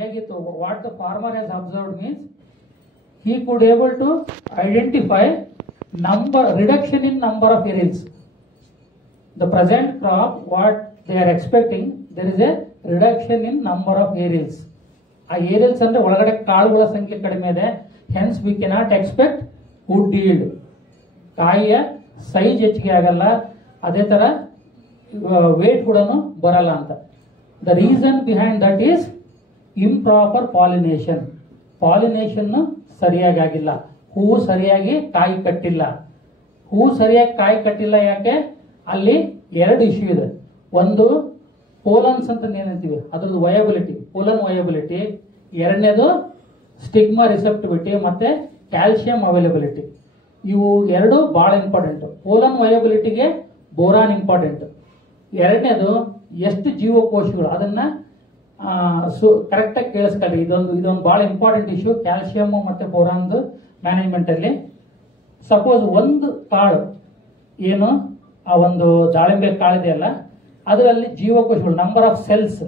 ಹೇಗಿತ್ತು, what the farmer has observed means he could able to identify reduction in number of areas. The present crop, what they are expecting, there is a reduction in number of areas. ಆ ಏರಿಯಲ್ಸ್ ಅಂದ್ರೆ ಒಳಗಡೆ ಕಾಳುಗಳ ಸಂಖ್ಯೆ ಕಡಿಮೆ ಇದೆ, hence we cannot expect good yield. ಕಾಯಿಯ size ಹೆಚ್ಚಿಗೆ ಆಗಲ್ಲ, ಅದೇ ತರ ವೇಟ್ ಕೂಡ ಬರಲ್ಲ ಅಂತ. The reason behind that is improper pollination. Pollination ಸರಿಯಾಗಿ ಆಗಿಲ್ಲ, ಹೂವು ಸರಿಯಾಗಿ ಕಾಯಿ ಕಟ್ಟಿಲ್ಲ. ಹೂವು ಸರಿಯಾಗಿ ಕಾಯಿ ಕಟ್ಟಿಲ್ಲ ಯಾಕೆ? ಅಲ್ಲಿ ಎರಡು ಇಶ್ಯೂ ಇದೆ. ಒಂದು ಪೋಲನ್ಸ್ ಅಂತ ಏನಂತೀವಿ, ಅದ್ರದ್ದು ವಯಬಿಲಿಟಿ, ಪೋಲನ್ ವಯಬಿಲಿಟಿ. ಎರಡನೇದು ಸ್ಟಿಗ್ಮಾ ರಿಸೆಪ್ಟಿವಿಟಿ ಮತ್ತೆ ಕ್ಯಾಲ್ಸಿಯಂ ಅವೈಲಬಿಲಿಟಿ. ಇವು ಎರಡು ಬಹಳ ಇಂಪಾರ್ಟೆಂಟ್. ಪೋಲನ್ ವಯಬಿಲಿಟಿಗೆ ಬೋರಾನ್ ಇಂಪಾರ್ಟೆಂಟ್. ಎರಡನೇದು ಎಷ್ಟು ಜೀವಕೋಶಗಳು, ಅದನ್ನ ಕರೆಕ್ಟಾಗಿ ಕೇಳಿಸ್ಕೊಳ್ಳಿ. ಇದೊಂದು ಬಹಳ ಇಂಪಾರ್ಟೆಂಟ್ ಇಶ್ಯೂ, ಕ್ಯಾಲ್ಸಿಯಂ ಮತ್ತೆ ಬೋರಾನ್ದು ಮ್ಯಾನೇಜ್ಮೆಂಟ್ ಅಲ್ಲಿ. ಸಪೋಸ್ ಒಂದು ಕಾಳು ಏನು ಆ ಒಂದು ದಾಳಿಂಬೆ ಕಾಳಿದೆಯಲ್ಲ, ಅದರಲ್ಲಿ ಜೀವಕೋಶಗಳು number of cells,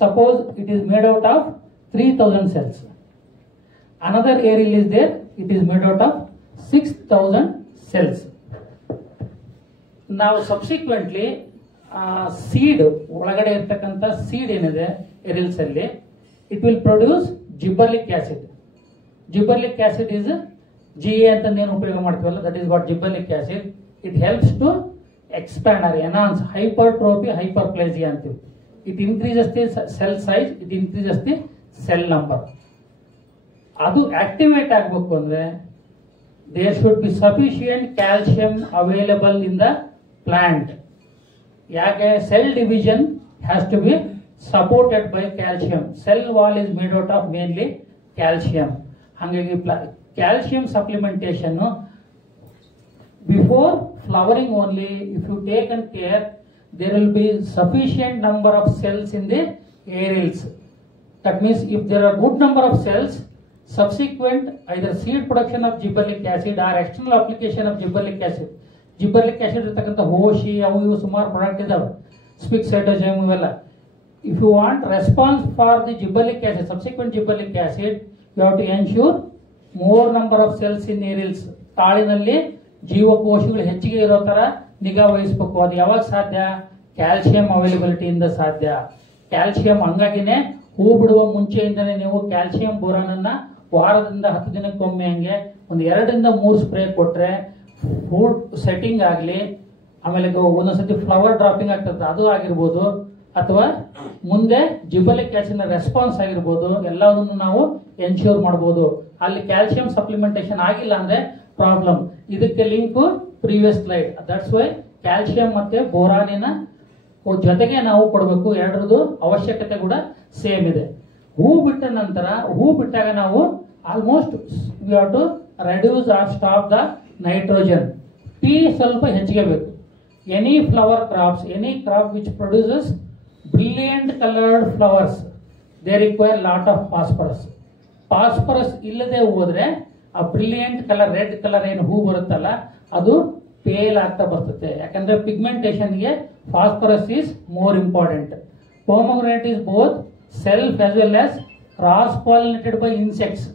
suppose it is made out of 3000 cells. Another aerial is there, it is made out of 6000 cells. Now subsequently seed ಒಳಗಡೆ ಇರ್ತಕ್ಕಂಥ ಸೀಡ್ ಏನಿದೆ ಏರಿಯಲ್ಸ್ ಅಲ್ಲಿ, it will produce gibberellic acid. Gibberellic acid is GA ಅಂತ ಏನು ಉಪಯೋಗ ಮಾಡ್ತೀವಲ್ಲ, that is what gibberellic acid. It helps to expand or enhance hypertrophy, hyperplasia ಅಂತೀವಿ. It increases the cell size, it increases the cell number. ಅದು activate ಆಗಬೇಕು ಅಂದ್ರೆ there should be sufficient calcium available in the plant. ಯಾಕೆ? Cell division has to be supported by calcium. Cell wall is made out of mainly calcium. ಹಾಗಾಗಿ calcium supplementation before flowering only, if you taken care, there will be sufficient number of cells in the aerials. That means if there are good number of cells, subsequent either seed production of gibberellic acid or external application of gibberellic acid. Gibberellic acid ಇರತಕ್ಕಂಥ ಹೋಶಿ ಅವು ಇವು ಸುಮಾರು product ಇದಾವೆ, speak ಸೈಟೋಜೈಮ್ ಇವೆಲ್ಲ. If you want response for the gibberellic acid, subsequent gibberellic acid, you have to ensure more number of cells in aerials. ಕಾಳಿನಲ್ಲಿ ಜೀವಕೋಶಗಳು ಹೆಚ್ಚಿಗೆ ಇರೋ ತರ ನಿಗಾ ವಹಿಸಬೇಕು. ಅದು ಯಾವಾಗ ಸಾಧ್ಯ? ಕ್ಯಾಲ್ಸಿಯಂ ಅವೈಲಬಿಲಿಟಿಯಿಂದ ಸಾಧ್ಯ. ಕ್ಯಾಲ್ಸಿಯಂ ಹಂಗಾಗಿನೇ ಹೂ ಬಿಡುವ ಮುಂಚೆಯಿಂದನೇ ನೀವು ಕ್ಯಾಲ್ಸಿಯಂ ಬೋರಾನ್ ಅನ್ನ ವಾರದಿಂದ 10 ದಿನಕ್ಕೊಮ್ಮೆ ಹಂಗೆ ಒಂದು 2 ರಿಂದ 3 ಸ್ಪ್ರೇ ಕೊಟ್ರೆ ಫ್ರೂಟ್ ಸೆಟ್ಟಿಂಗ್ ಆಗಲಿ, ಆಮೇಲೆ ಒಂದೊಂದ್ಸತಿ ಫ್ಲವರ್ ಡ್ರಾಪಿಂಗ್ ಆಗ್ತದೆ ಅದು ಆಗಿರ್ಬೋದು, ಅಥವಾ ಮುಂದೆ ಜಿಬ್ಬರ್ಲಿಕ್ ಆಸಿಡ್ ರೆಸ್ಪಾನ್ಸ್ ಆಗಿರ್ಬೋದು, ಎಲ್ಲದನ್ನು ನಾವು ಎನ್ಶ್ಯೂರ್ ಮಾಡಬಹುದು. ಅಲ್ಲಿ ಕ್ಯಾಲ್ಸಿಯಂ ಸಪ್ಲಿಮೆಂಟೇಷನ್ ಆಗಿಲ್ಲ ಅಂದ್ರೆ ಪ್ರಾಬ್ಲಮ್. ಇದಕ್ಕೆ link previous slide. That's why calcium ಮತ್ತೆ ಬೋರಾನಿನ ಜೊತೆಗೆ ನಾವು ಕೊಡಬೇಕು. ಎರಡರದು ಅವಶ್ಯಕತೆ ಕೂಡ ಸೇಮ್ ಇದೆ. ಹೂ ಬಿಟ್ಟ ನಂತರ, ಹೂ ಬಿಟ್ಟಾಗ ನಾವು almost we have to reduce or stop the nitrogen. P ಸ್ವಲ್ಪ ಹೆಚ್ಚಿಗೆ ಬೇಕು. Any flower crops, any crop which produces brilliant coloured flowers, they require lot of phosphorus. Phosphorus ಇಲ್ಲದೆ ಹೋದ್ರೆ ಆ ಬ್ರಿಲಿಯಂಟ್ ಕಲರ್, ರೆಡ್ ಕಲರ್ ಏನು ಹೂ ಬರುತ್ತಲ್ಲ, ಅದು ಪೇಲ್ ಆಗ್ತಾ ಬರ್ತದೆ. ಯಾಕಂದ್ರೆ ಪಿಗ್ಮೆಂಟೇಷನ್ಗೆ phosphorus is more important. Pomegranate is both self as well as cross pollinated by insects.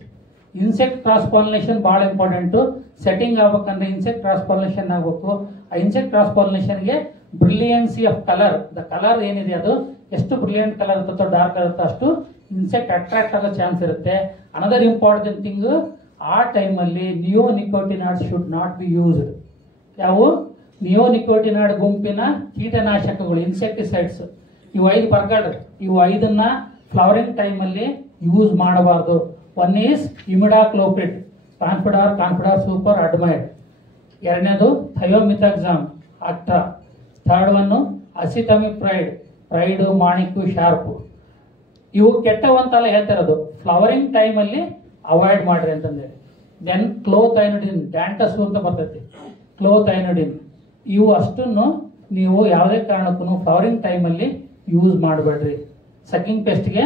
Insect cross pollination ಬಹಳ ಇಂಪಾರ್ಟೆಂಟ್. ಸೆಟ್ಟಿಂಗ್ ಆಗ್ಬೇಕಂದ್ರೆ ಇನ್ಸೆಕ್ಟ್ ಕ್ರಾಸ್ ಪಾಲಿನೇಷನ್ ಆಗಬೇಕು. ಆ ಇನ್ಸೆಕ್ಟ್ ಕ್ರಾಸ್ ಪಾಲಿನೇಷನ್ಗೆ brilliancy of colour, the colour ಏನಿದೆ ಅದು ಎಷ್ಟು ಬ್ರಿಲಿಯಂಟ್ ಕಲರ್ ಇರುತ್ತೋ, dark ಇರುತ್ತೋ, ಅಷ್ಟು ಇನ್ಸೆಕ್ಟ್ ಅಟ್ರಾಕ್ಟ್ ಆಗೋ ಚಾನ್ಸ್ ಇರುತ್ತೆ. ಅನದರ್ ಇಂಪಾರ್ಟೆಂಟ್ ಥಿಂಗ್, ಆ ಟೈಮಲ್ಲಿ neonicotinoids should not be used. ಯಾವ ನಿಯೋನಿಕೋಟಿನಾಯ್ಡ್ ಗುಂಪಿನ ಕೀಟನಾಶಕಗಳು, ಇನ್ಸೆಕ್ಟಿಸೈಡ್ಸ್, ಇವು 5 ಬರ್ಗಳ್ರಿ. ಇವು 5ನ್ನ ಫ್ಲವರಿಂಗ್ ಟೈಮಲ್ಲಿ ಯೂಸ್ ಮಾಡಬಾರ್ದು. One is imidacloprid, Confidor super Admire. ಎರಡನೇದು thiamethoxam Actara. Third one acetamiprid, Pride, Manik, Sharp. ಇವು ಕೆಟ್ಟವಂತೆಲ್ಲ ಹೇಳ್ತಿರೋದು. ಫ್ಲವರಿಂಗ್ ಟೈಮಲ್ಲಿ ಅವಾಯ್ಡ್ ಮಾಡ್ರಿ ಅಂತಂದೇಳಿ. ದೆನ್ ಕ್ಲೋಥೈನಡಿನ್, ಡ್ಯಾಂಟಸು ಅಂತ ಬರ್ತೈತಿ, ಕ್ಲೋಥೈನಡಿನ್. ಇವು ಅಷ್ಟನ್ನು ನೀವು ಯಾವುದೇ ಕಾರಣಕ್ಕೂ ಫ್ಲವರಿಂಗ್ ಟೈಮಲ್ಲಿ ಯೂಸ್ ಮಾಡಬೇಡ್ರಿ. ಸಕ್ಕಿಂಗ್ ಪೆಸ್ಟ್ಗೆ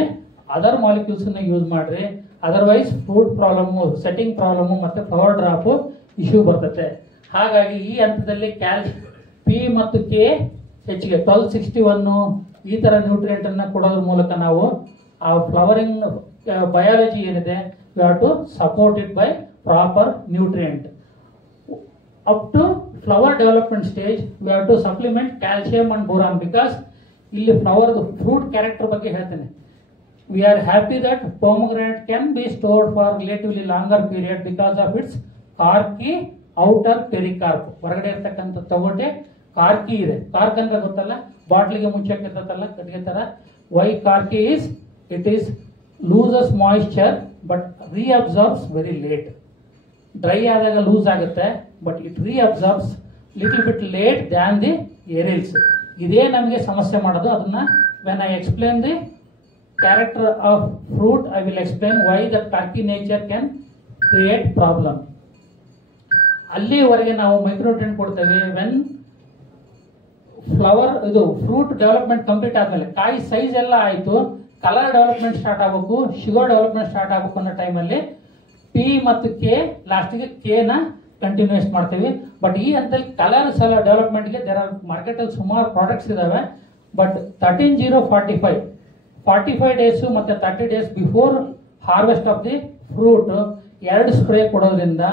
ಅದರ್ ಮಾಲಿಕ್ಯೂಲ್ಸ್ ಯೂಸ್ ಮಾಡ್ರಿ. Otherwise fruit problem, setting problem ಮತ್ತೆ ಫ್ಲವರ್ ಡ್ರಾಪ್ ಇಶ್ಯೂ ಬರ್ತದೆ. ಹಾಗಾಗಿ ಈ ಹಂತದಲ್ಲಿ ಪಿ ಮತ್ತು ಕೆ ಹೆಚ್ಚಿಗೆ 1261 ಈ ತರ ನ್ಯೂಟ್ರಿಯೆಂಟ್ ಅನ್ನ ಕೊಡೋದ್ರ ಮೂಲಕ ನಾವು ಆ ಫ್ಲವರಿಂಗ್ ಬಯಾಲಜಿ ಏನಿದೆ we have to support it by proper nutrient. Up to flower development stage we have to supplement calcium and boron. Because ಇಲ್ಲಿ ಫ್ಲವರ್ ಫ್ರೂಟ್ ಕ್ಯಾರೆಕ್ಟರ್ ಬಗ್ಗೆ ಹೇಳ್ತೇನೆ. We are happy that pomegranate can be stored for relatively longer period because of its corky outer pericarp. ಹೊರಗಡೆ ಇರ್ತಕ್ಕಂಥ ತೊಗಟೆ ಕಾರ್ಕಿ ಇದೆ. Cork ಅಂದ್ರೆ ಗೊತ್ತಲ್ಲ, ಬಾಟ್ಲಿಗೆ ಮುಚ್ಚಕ್ಕಿರ್ತಲ್ಲ ಕಟ್ಟಿಗೆ ತರ. Why corky is it is loses moisture but reabsorbs very late. Dry ಆದಾಗ ಲೂಸ್ ಆಗುತ್ತೆ but it reabsorbs little bit late than the arils. ಇದೇ ನಮಗೆ ಸಮಸ್ಯೆ ಮಾಡೋದು. ಅದನ್ನ when I explain the character of fruit I will explain why the corky nature can create problem. ಅಲ್ಲಿವರೆಗೆ ನಾವು micronutrient ಕೊಡ್ತೇವೆ. ವೆನ್ ಫ್ಲವರ್ ಇದು ಫ್ರೂಟ್ ಡೆವಲಪ್ಮೆಂಟ್ ಕಂಪ್ಲೀಟ್ ಆದ್ಮೇಲೆ ಕಾಯಿ ಸೈಜ್ ಎಲ್ಲ ಆಯ್ತು, ಕಲರ್ ಡೆವಲಪ್ಮೆಂಟ್ ಸ್ಟಾರ್ಟ್ ಆಗಬೇಕು, ಶುಗರ್ ಡೆವಲಪ್ಮೆಂಟ್ ಸ್ಟಾರ್ಟ್ ಆಗಬೇಕು ಅನ್ನೋ ಟೈಮಲ್ಲಿ ಪಿ ಮತ್ತು ಕೆ ಲಾಸ್ಟಿಗೆ ಕೆ ನ ಕಂಟಿನ್ಯೂಸ್ ಮಾಡ್ತೀವಿ. ಬಟ್ ಈ ಹಂತದಲ್ಲಿ ಕಲರ್ಸ್ ಎಲ್ಲ ಡೆವಲಪ್ಮೆಂಟ್ಗೆ ದೇರ್ ಆರ್ ಮಾರ್ಕೆಟ್ ಅಲ್ಲಿ ಸುಮಾರು ಪ್ರಾಡಕ್ಟ್ಸ್ ಇದಾವೆ. ಬಟ್ 13-0-45 ಡೇಸ್ ಮತ್ತೆ 30 days before harvest of the fruit 2 spray ಕೊಡೋದ್ರಿಂದ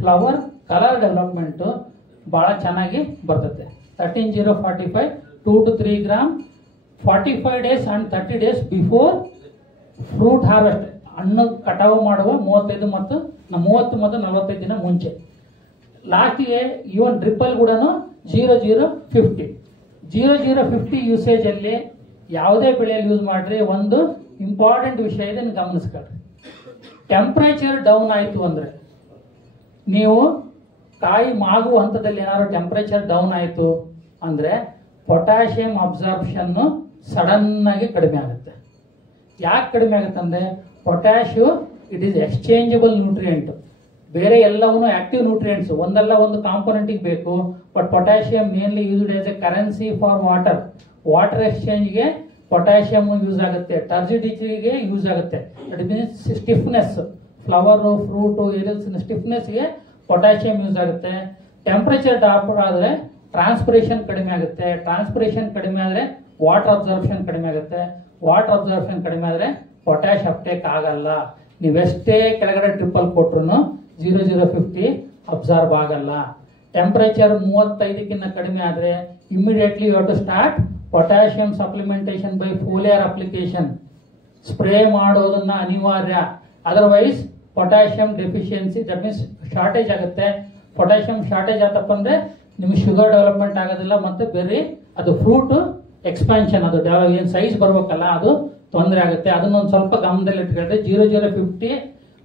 ಫ್ಲವರ್ ಕಲರ್ ಡೆವಲಪ್ಮೆಂಟ್ ಬಹಳ ಚೆನ್ನಾಗಿ ಬರ್ತದೆ. 13-0-45 2 to 3 gram 45 days and 30 days before fruit harvest. ಹಣ್ಣು ಕಟಾವು ಮಾಡುವ 30 ಮತ್ತು 45 ದಿನ ಮುಂಚೆ. ಲಾಸ್ಟಿಗೆ ಇವನ್ ಡ್ರಿಪ್ಪಲ್ ಕೂಡ 0-0-50 0-0-50 ಯೂಸೇಜ್ ಅಲ್ಲಿ ಯಾವುದೇ ಬೆಳೆಯಲ್ಲಿ ಯೂಸ್ ಮಾಡ್ರಿ. ಒಂದು ಇಂಪಾರ್ಟೆಂಟ್ ವಿಷಯ ಇದನ್ನು ಗಮನಿಸ್ಕೊಳ್ರಿ. ಟೆಂಪರೇಚರ್ ಡೌನ್ ಆಯ್ತು ಅಂದ್ರೆ, ನೀವು ಕಾಯಿ ಮಾಗುವ ಹಂತದಲ್ಲಿ ಏನಾದ್ರು ಟೆಂಪರೇಚರ್ ಡೌನ್ ಆಯ್ತು ಅಂದ್ರೆ ಪೊಟ್ಯಾಷಿಯಂ ಅಬ್ಸಾರ್ಪ್ಷನ್ ಸಡನ್ ಆಗಿ ಕಡಿಮೆ ಆಗುತ್ತೆ. ಯಾಕೆ ಕಡಿಮೆ ಆಗುತ್ತೆ ಅಂದ್ರೆ potassium it is exchangeable nutrient. ಬೇರೆ ಎಲ್ಲವೂ ಆಕ್ಟಿವ್ ನ್ಯೂಟ್ರಿಯೆಂಟ್ಸ್ ಒಂದಲ್ಲ ಒಂದು ಕಾಂಪೋನೆಂಟ್ ಬೇಕು. But potassium mainly used as a currency for water. Water ಎಕ್ಸ್ಚೇಂಜ್ಗೆ ಪೊಟ್ಯಾಷಿಯಂ ಯೂಸ್ ಆಗುತ್ತೆ, ಟರ್ಜಿಡಿಟಿಗೆ ಯೂಸ್ ಆಗುತ್ತೆ. That means stiffness, flower fruit arils ಸ್ಟಿಫ್ನೆಸ್ಗೆ ಪೊಟ್ಯಾಷಿಯಂ ಯೂಸ್ ಆಗುತ್ತೆ. ಟೆಂಪರೇಚರ್ ಡ್ರಾಪ್ ಆದ್ರೆ ಟ್ರಾನ್ಸ್ಪಿರೇಷನ್ ಕಡಿಮೆ ಆಗುತ್ತೆ. ಟ್ರಾನ್ಸ್ಪಿರೇಷನ್ ಕಡಿಮೆ ಆದ್ರೆ ವಾಟರ್ ಅಬ್ಸಾರ್ಪ್ಷನ್ ಕಡಿಮೆ ಆಗುತ್ತೆ. ವಾಟರ್ ಅಬ್ಸಾರ್ಪ್ಷನ್ ಕಡಿಮೆ ಆದ್ರೆ ಪೊಟ್ಯಾಶ್ ಅಪ್ಟೇಕ್ ಆಗಲ್ಲ. ನೀವೆಷ್ಟೇ ಕೆಳಗಡೆ ಟ್ರಿಪಲ್ ಕೊಟ್ರು 0-0-50 ಅಬ್ಸಾರ್ಬ್ ಆಗಲ್ಲ. ಟೆಂಪರೇಚರ್ 35ಕ್ಕಿಂತ ಕಡಿಮೆ ಆದ್ರೆ immediately you have to start potassium supplementation by foliar application. Spray ಮಾಡೋದನ್ನ ಅನಿವಾರ್ಯ. Otherwise potassium deficiency that means shortage ಆಗುತ್ತೆ. ಪೊಟ್ಯಾಷಿಯಂ ಶಾರ್ಟೇಜ್ ಆತಪ್ಪ ಅಂದ್ರೆ ನಿಮ್ಗೆ ಶುಗರ್ ಡೆವಲಪ್ಮೆಂಟ್ ಆಗೋದಿಲ್ಲ, ಮತ್ತೆ ಬೇರೆ ಅದು ಫ್ರೂಟ್ ಎಕ್ಸ್ಪಾನ್ಷನ್ ಅದು ಏನ್ ಸೈಜ್ ಬರ್ಬೇಕಲ್ಲ ಅದು ತೊಂದರೆ ಆಗುತ್ತೆ. ಅದನ್ನೊಂದು ಸ್ವಲ್ಪ ಗಮನದಲ್ಲಿ ಇಟ್ಕೊಂಡ್ರೆ 0-0-50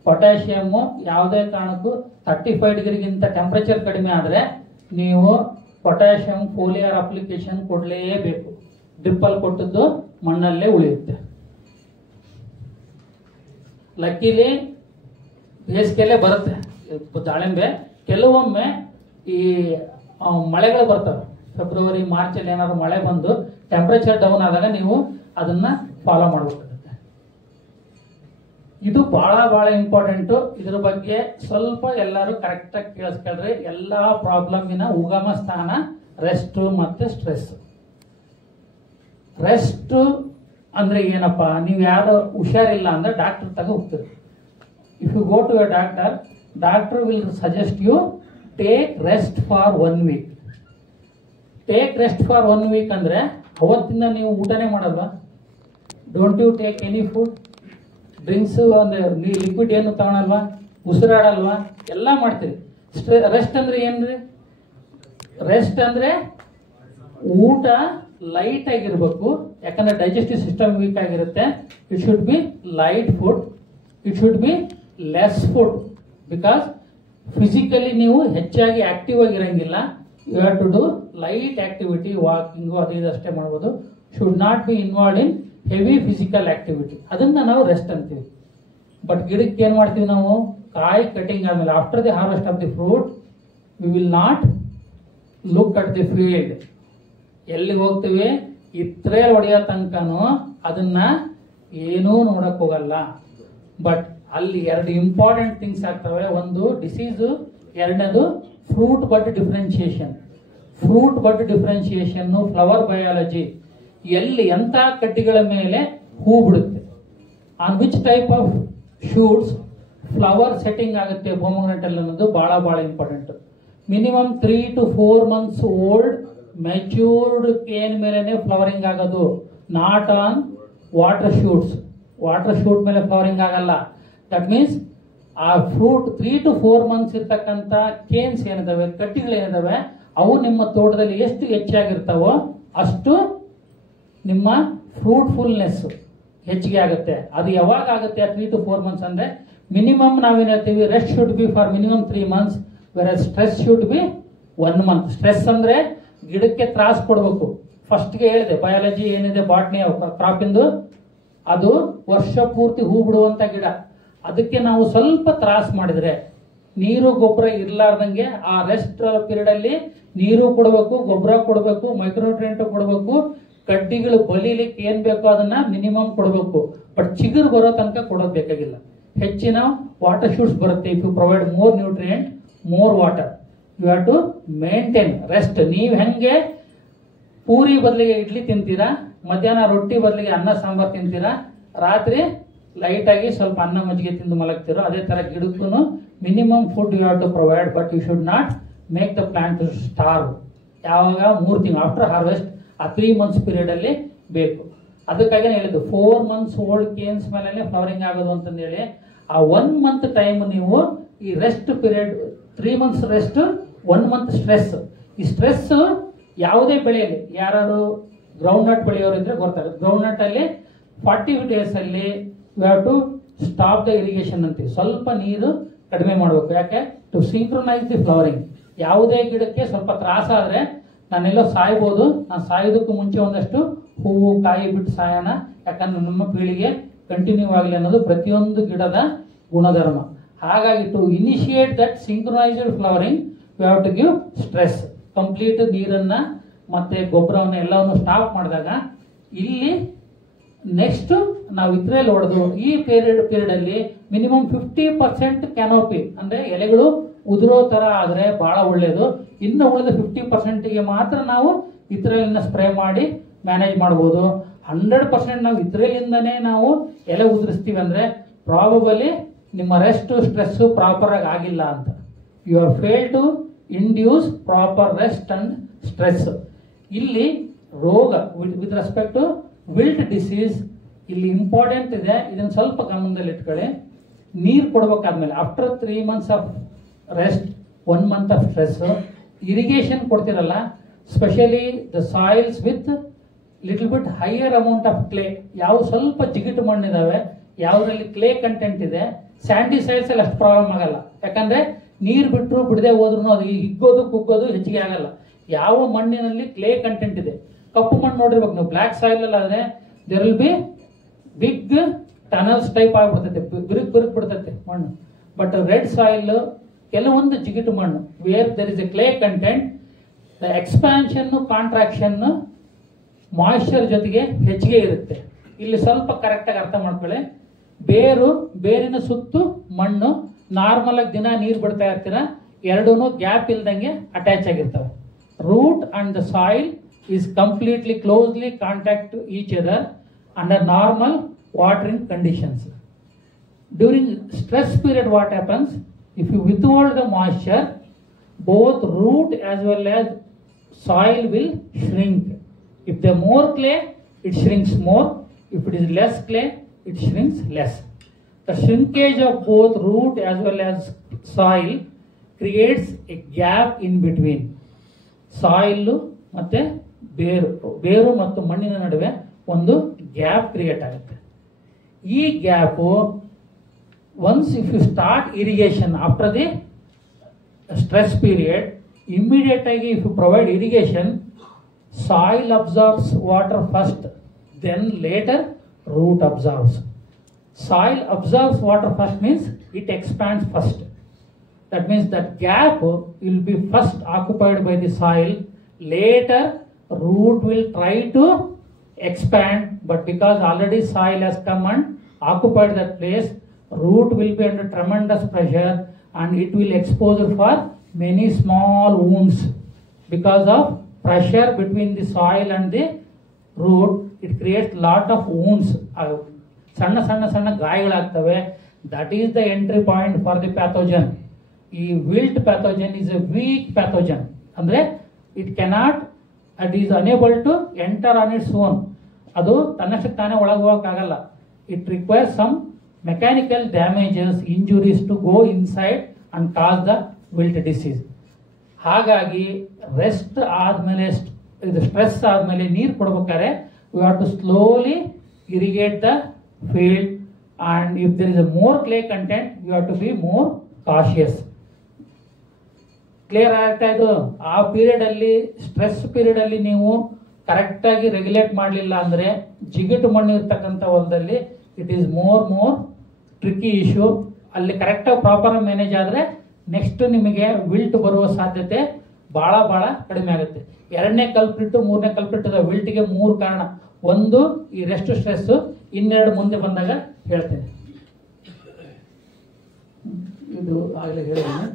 ಪೊಟ್ಯಾಷಿಯಮ್ ಯಾವುದೇ ಕಾರಣಕ್ಕೂ 35 ಡಿಗ್ರಿಗಿಂತ ಟೆಂಪರೇಚರ್ ಕಡಿಮೆ ಆದ್ರೆ ನೀವು ಪೊಟ್ಯಾಷಿಯಂ ಫೋಲಿಯರ್ ಅಪ್ಲಿಕೇಶನ್ ಕೊಡಲೇಬೇಕು. ಡ್ರಿಪ್ಪಲ್ ಕೊಟ್ಟದ್ದು ಮಣ್ಣಲ್ಲೇ ಉಳಿಯುತ್ತೆ. ಲಕ್ಕಿಲಿ ಬೇಸಿಗೆಯಲ್ಲೇ ಬರುತ್ತೆ ದಾಳಿಂಬೆ. ಕೆಲವೊಮ್ಮೆ ಈ ಮಳೆಗಳು ಬರ್ತವೆ. ಫೆಬ್ರವರಿ ಮಾರ್ಚ್ ಅಲ್ಲಿ ಏನಾದ್ರು ಮಳೆ ಬಂದು ಟೆಂಪರೇಚರ್ ಡೌನ್ ಆದಾಗ ನೀವು ಅದನ್ನ ಫಾಲೋ ಮಾಡಬೇಕಾಗುತ್ತೆ. ಇದು ಬಹಳ ಇಂಪಾರ್ಟೆಂಟ್. ಇದ್ರ ಬಗ್ಗೆ ಸ್ವಲ್ಪ ಎಲ್ಲರೂ ಕರೆಕ್ಟ್ ಆಗಿ ಕೇಳಿಸ್ಕೊಳ್ರಿ. ಎಲ್ಲಾ ಪ್ರಾಬ್ಲಮಿನ ಉಗಮ ಸ್ಥಾನ ರೆಸ್ಟ್ ಮತ್ತೆ ಸ್ಟ್ರೆಸ್. ರೆಸ್ಟ್ ಅಂದ್ರೆ ಏನಪ್ಪಾ, ನೀವು ಯಾರು ಹುಷಾರಿಲ್ಲ ಅಂದ್ರೆ ಡಾಕ್ಟರ್ ತಗ ಹೋಗ್ತೀರಿ. If you go to a doctor will suggest you take rest for 1 week. Take rest for 1 week ಅಂದ್ರೆ ಅವತ್ತಿಂದ ನೀವು ಊಟನೇ ಮಾಡಲ್ವಾ? Don't you take any food, drinks ಅಂದ್ರೆ ಲಿಕ್ವಿಡ್ ಏನು ತಗೊಳಲ್ವಾ, ಉಸಿರಾಡಲ್ವಾ, ಎಲ್ಲ ಮಾಡ್ತೀರಿ. ರೆಸ್ಟ್ ಅಂದ್ರೆ ಏನ್ರಿ? ರೆಸ್ಟ್ ಅಂದ್ರೆ ಊಟ ಲೈಟ್ ಆಗಿರ್ಬೇಕು. ಯಾಕಂದ್ರೆ ಡೈಜೆಸ್ಟಿವ್ ಸಿಸ್ಟಮ್ ವೀಕ್ ಆಗಿರುತ್ತೆ. It should be light food, it should be less food. Because physically ನೀವು ಹೆಚ್ಚಾಗಿ ಆಕ್ಟಿವ್ ಆಗಿರಂಗಿಲ್ಲ. You have to do light activity, walking ಅದು ಇದಷ್ಟೇ ಮಾಡ್ಬೋದು. Should not be involve in heavy physical activity. ಅದನ್ನ ನಾವು rest ಅಂತೀವಿ. ಬಟ್ ಗಿಡಕ್ಕೆ ಏನ್ ಮಾಡ್ತೀವಿ ನಾವು? ಕಾಯಿ ಕಟಿಂಗ್ ಆದ್ಮೇಲೆ after the harvest of the fruit we will not look at the field. ಎಲ್ಲಿಗೆ ಹೋಗ್ತೀವಿ? ಇತ್ರೆ ಹೊಡೆಯೋ ತನಕನೂ ಅದನ್ನ ಏನೂ ನೋಡಕ್ ಹೋಗಲ್ಲ. ಬಟ್ ಅಲ್ಲಿ 2 ಇಂಪಾರ್ಟೆಂಟ್ ಥಿಂಗ್ಸ್ ಆಗ್ತವೆ. ಒಂದು ಡಿಸೀಸು, ಎರಡನೇದು fruit bud differentiation. Fruit bud differentiation, flower biology. ಎಲ್ಲಿ ಎಂತ ಕಡ್ಡಿಗಳ ಮೇಲೆ ಹೂ ಬಿಡುತ್ತೆ, on which type of shoots flower setting ಆಗುತ್ತೆ ಪೊಮೊಗ್ರೆನೇಟ್ ಅಲ್ಲಿ ಅನ್ನೋದು ಬಹಳ important. Minimum 3 to 4 months old matured cane ಮೇಲೆನೆ ಫ್ಲವರಿಂಗ್ ಆಗೋದು, not on water shoots. Water shoot ಮೇಲೆ ಫ್ಲವರಿಂಗ್ ಆಗಲ್ಲ. ದಟ್ ಮೀನ್ಸ್ ಆ ಫ್ರೂಟ್ 3 to 4 months ಇರ್ತಕ್ಕಂಥ ಕೇನ್ಸ್ ಏನಿದಾವೆ, ಕಟ್ಟಿಗಳೇನಿದಾವೆ, ಅವು ನಿಮ್ಮ ತೋಟದಲ್ಲಿ ಎಷ್ಟು ಹೆಚ್ಚಾಗಿರ್ತಾವೋ ಅಷ್ಟು ನಿಮ್ಮ ಫ್ರೂಟ್ಫುಲ್ನೆಸ್ ಹೆಚ್ಚಿಗೆ ಆಗುತ್ತೆ. ಅದು ಯಾವಾಗ ಆಗುತ್ತೆ 3 to 4 months ಅಂದ್ರೆ ಮಿನಿಮಮ್ ನಾವೇನ್ ಹೇಳ್ತೀವಿ, rest should be for minimum 3 months, where stress should be 1 month. Stress ಅಂದ್ರೆ ಗಿಡಕ್ಕೆ ತ್ರಾಸ್ ಕೊಡಬೇಕು. ಫಸ್ಟ್ಗೆ ಹೇಳಿದೆ ಬಯಾಲಜಿ ಏನಿದೆ, ಬಾಟ್ನಿ ಕ್ರಾಪ್ ಇಂದು, ಅದು ವರ್ಷ ಪೂರ್ತಿ ಹೂ ಬಿಡುವಂತ ಗಿಡ. ಅದಕ್ಕೆ ನಾವು ಸ್ವಲ್ಪ ತ್ರಾಸ್ ಮಾಡಿದ್ರೆ, ನೀರು ಗೊಬ್ಬರ ಇರ್ಲಾರ್ದಂಗೆ ಆ ರೆಸ್ಟ್ ಪೀರಿಯಡ್ ಅಲ್ಲಿ ನೀರು ಕೊಡಬೇಕು, ಗೊಬ್ಬರ ಕೊಡಬೇಕು, ಮೈಕ್ರೋನ್ಯೂಟ್ರಿಯೆಂಟ್ ಕೊಡಬೇಕು, ಕಡ್ಡಿಗಳು ಬಲಿಲಿಕ್ಕೆ ಏನ್ ಬೇಕೋ ಅದನ್ನ ಮಿನಿಮಮ್ ಕೊಡಬೇಕು. ಬಟ್ ಚಿಗುರು ಬರೋ ತನಕ ಕೊಡೋದು ಬೇಕಾಗಿಲ್ಲ. ಹೆಚ್ಚಿನ ವಾಟರ್ ಶೂಟ್ಸ್ ಬರುತ್ತೆ. If you provide more nutrient, more water, you have to maintain rest. ನೀವು ಹೆಂಗೆ ಪೂರಿ ಬದಲಿಗೆ ಇಡ್ಲಿ ತಿಂತೀರಾ, ಮಧ್ಯಾಹ್ನ ರೊಟ್ಟಿ ಬದಲಿಗೆ ಅನ್ನ ಸಾಂಬಾರ್ ತಿಂತೀರಾ, ರಾತ್ರಿ ಲೈಟ್ ಆಗಿ ಸ್ವಲ್ಪ ಅನ್ನ ಮಜ್ಜಿಗೆ ತಿಂದು ಮಲಗ್ತಿರೋ, ಅದೇ ತರ ಗಿಡಕ್ಕೂ minimum food you have to provide. But you should not make the plant to starve. ಯಾವಾಗ 3 ತಿಂಗಳು ಆಫ್ಟರ್ ಹಾರ್ವೆಸ್ಟ್, ಆ 3 months ಪೀರಿಯಡ್ ಅಲ್ಲಿ ಬೇಕು. ಅದಕ್ಕಾಗಿ ಹೇಳಿದ್ದು 4 months ಓಲ್ಡ್ ಕೇನ್ಸ್ ಮೇಲೆ ಫ್ಲವರಿಂಗ್ ಆಗೋದು ಅಂತಂದೇಳಿ. ಆ 1 month ಟೈಮ್ ನೀವು ಈ rest period, 3 months rest, 1 month stress. ಈ ಸ್ಟ್ರೆಸ್ ಯಾವುದೇ ಬೆಳೆಯಲ್ಲಿ, ಯಾರು ಗ್ರೌಂಡ್ ನಟ್ ಬೆಳೆಯೋರು ಇದ್ರೆ ಗೊತ್ತಾಗುತ್ತೆ. ಗ್ರೌಂಡ್ ನಟ್ ಅಲ್ಲಿ 40 days ಅಲ್ಲಿ you have to stop the irrigation ಅಂತೀವಿ. ಸ್ವಲ್ಪ ನೀರು ಕಡಿಮೆ ಮಾಡಬೇಕು. ಯಾಕೆ? To synchronize the flowering. ಯಾವುದೇ ಗಿಡಕ್ಕೆ ಸ್ವಲ್ಪ ತ್ರಾಸ ಆದ್ರೆ ನಾನೆಲ್ಲೋ ಸಾಯ್ಬೋದು, ನಾನು ಸಾಯೋದಕ್ಕೂ ಮುಂಚೆ ಒಂದಷ್ಟು ಹೂವು ಕಾಯಿ ಬಿಟ್ಟು ಸಾಯೋಣ, ಯಾಕಂದ್ರೆ ನಮ್ಮ ಪೀಳಿಗೆ ಕಂಟಿನ್ಯೂ ಆಗಲಿ ಅನ್ನೋದು ಪ್ರತಿಯೊಂದು ಗಿಡದ ಗುಣಧರ್ಮ. ಹಾಗಾಗಿ to initiate that synchronized flowering you have to give stress. Complete ನೀರನ್ನ ಮತ್ತೆ ಗೊಬ್ಬರವನ್ನು ಎಲ್ಲವನ್ನು ಸ್ಟಾಪ್ ಮಾಡಿದಾಗ, ಇಲ್ಲಿ ನೆಕ್ಸ್ಟ್ ನಾವು ಇದ್ರಲ್ಲಿ ಹೊಡೆದು ಈ ಪೀರಿಯಡ್ ಅಲ್ಲಿ ಮಿನಿಮಮ್ 50% ಕ್ಯಾನೋಪಿ ಅಂದ್ರೆ ಎಲೆಗಳು ಉದುರೋ ತರ ಆದ್ರೆ ಬಹಳ ಒಳ್ಳೇದು. ಇನ್ನು ಉಳಿದ 50%ಗೆ ಮಾತ್ರ ನಾವು ಇದ್ರಲ್ಲಿಂದ ಸ್ಪ್ರೇ ಮಾಡಿ ಮ್ಯಾನೇಜ್ ಮಾಡಬಹುದು. 100% ನಾವು ಇದ್ರಲ್ಲಿಂದನೇ ನಾವು ಎಲೆ ಉದುರಿಸ್ತೀವಿ ಅಂದ್ರೆ ಪ್ರಾಬಬಲಿ ನಿಮ್ಮ ರೆಸ್ಟ್ ಸ್ಟ್ರೆಸ್ ಪ್ರಾಪರ್ ಆಗಿ ಆಗಿಲ್ಲ ಅಂತ. You are fail to induce proper rest and stress. ಇಲ್ಲಿ ರೋಗ with respect to wilt disease ಇಲ್ಲಿ ಇಂಪಾರ್ಟೆಂಟ್ ಇದೆ. ಇದನ್ನ ಸ್ವಲ್ಪ ಗಮನದಲ್ಲಿ ಇಟ್ಕೊಳ್ಳಿ. ನೀರು ಕೊಡಬೇಕಾದ್ಮೇಲೆ after 3 months of rest, 1 month of stress, irrigation ಕೊಡ್ತಿರಲ್ಲ, specially the soils with little bit higher amount of clay. ಯಾವ ಸ್ವಲ್ಪ ಜಿಗಿಟು ಮಣ್ಣಿದಾವೆ, ಯಾವುದ್ರಲ್ಲಿ ಕ್ಲೇ ಕಂಟೆಂಟ್ ಇದೆ, ಸ್ಯಾಂಡಿ ಸಾಯಿಲ್ಸ್ ಅಲ್ಲಿ ಅಷ್ಟು ಪ್ರಾಬ್ಲಮ್ ಆಗಲ್ಲ. ಯಾಕಂದ್ರೆ ನೀರು ಬಿಟ್ಟರು ಬಿಡದೆ ಹೋದ್ರು ಅದು ಹಿಗ್ಗೋದು ಕುಗ್ಗೋದು ಹೆಚ್ಚಿಗೆ ಆಗಲ್ಲ. ಯಾವ ಮಣ್ಣಿನಲ್ಲಿ ಕ್ಲೇ ಕಂಟೆಂಟ್ ಇದೆ, ಕಪ್ಪು ಮಣ್ಣು ನೋಡಿರ್ಬೇಕು ನೀವು, ಬ್ಲಾಕ್ ಸಾಯಿಲ್ ಅಲ್ಲಿ ಆದ್ರೆ there will be big tunnels type ಆಗ್ಬಿಡ್ತೈತೆ, ಬಿರುಕ್ ಬಿಡ್ತೈತೆ ಮಣ್ಣು. ಬಟ್ ರೆಡ್ ಸಾಯಿಲ್ ಕೆಲವೊಂದು ಜಿಗಿಟು ಮಣ್ಣು, where there is a clay content, the expansion contraction moisture ಜೊತೆಗೆ ಹೆಚ್ಚಿಗೆ ಇರುತ್ತೆ. ಇಲ್ಲಿ ಸ್ವಲ್ಪ ಕರೆಕ್ಟ್ ಆಗಿ ಅರ್ಥ ಮಾಡ್ಕೊಳ್ಳಿ. ಬೇರಿನ ಸುತ್ತು ಮಣ್ಣು, ನಾರ್ಮಲ್ ಆಗಿ ದಿನ ನೀರು ಬಿಡ್ತಾ ಇರ್ತೀರ, ಎರಡೂ ಗ್ಯಾಪ್ ಇಲ್ದಂಗೆ ಅಟ್ಯಾಚ್ ಆಗಿರ್ತವೆ. Root and the soil is completely closely contact to each other under normal watering conditions. During stress period, what happens? If you withhold the moisture, both root as well as soil will shrink. If there more clay, it shrinks more. If it is less clay, it shrinks less. The shrinkage of both root as well as soil creates a gap in between. Soil ಮತ್ತೆ ಬೇರು ಮತ್ತು ಮಣ್ಣಿನ ನಡುವೆ ಒಂದು gap create ಆಗುತ್ತೆ. ಈ gap once if you start irrigation after the stress period, immediate ಆಗಿ if you provide irrigation, soil absorbs water first, then later root absorbs. Soil absorbs water first means it expands first. That means that gap will be first occupied by the soil. Later root will try to expand, but because already soil has come and occupied that place, root will be under tremendous pressure and it will expose for many small wounds. Because of pressure between the soil and the root, it creates lot of wounds. ಸಣ್ಣ ಸಣ್ಣ ಸಣ್ಣ ಗಾಯಗಳಾಗ್ತವೆ. That is the entry point for the pathogen. ಈ wilt pathogen is a weak pathogen, ಅಂದ್ರೆ it cannot, it is unable to enter on its own. ಅದು ತನ್ನಷ್ಟಕ್ಕೆ ತಾನೇ ಒಳಗೋಗಕ್ಕಾಗಲ್ಲ. It requires some mechanical damages, injuries to go inside and cause the wilt disease. ಹಾಗಾಗಿ rest ಆದ್ಮೇಲೆ, ಇದು stress ಆದ್ಮೇಲೆ ನೀರು ಕೊಡ್ಬೇಕಾದ್ರೆ we have to slowly irrigate the field, and if there is a more clay content you have to be more cautious. Clear ಆಗ್ತಾ ಇದು? ಆ period ಅಲ್ಲಿ, ಸ್ಟ್ರೆಸ್ ಪೀರಿಯಡ್ ಅಲ್ಲಿ ನೀವು ಕರೆಕ್ಟ್ ಆಗಿ ರೆಗ್ಯುಲೇಟ್ ಮಾಡಲಿಲ್ಲ ಅಂದ್ರೆ, ಜಿಗುಟು ಮಣ್ಣು ಇರ್ತಕ್ಕಂಥ ಹೊಲದಲ್ಲಿ it is more tricky issue. ಅಲ್ಲಿ ಕರೆಕ್ಟ್ ಆಗಿ ಪ್ರಾಪರ್ ಮ್ಯಾನೇಜ್ ಆದ್ರೆ ನೆಕ್ಸ್ಟ್ ನಿಮಗೆ ವಿಲ್ಟ್ ಬರುವ ಸಾಧ್ಯತೆ ಬಹಳ ಕಡಿಮೆ ಆಗುತ್ತೆ. ಎರಡನೇ ಕಲ್ಪ್ರಿಟ್, ಮೂರನೇ ಕಲ್ಪ್ರಿಟ್ ವಿಲ್ಟ್ಗೆ 3 ಕಾರಣ. ಒಂದು ಈ ರೆಸ್ಟ್ ಸ್ಟ್ರೆಸ್, ಇನ್ನೆರಡು ಮುಂದೆ ಬಂದಾಗ ಹೇಳ್ತೇನೆ. ಇದು ಆಗಲೇ ಹೇಳಿದ್ದೇನೆ.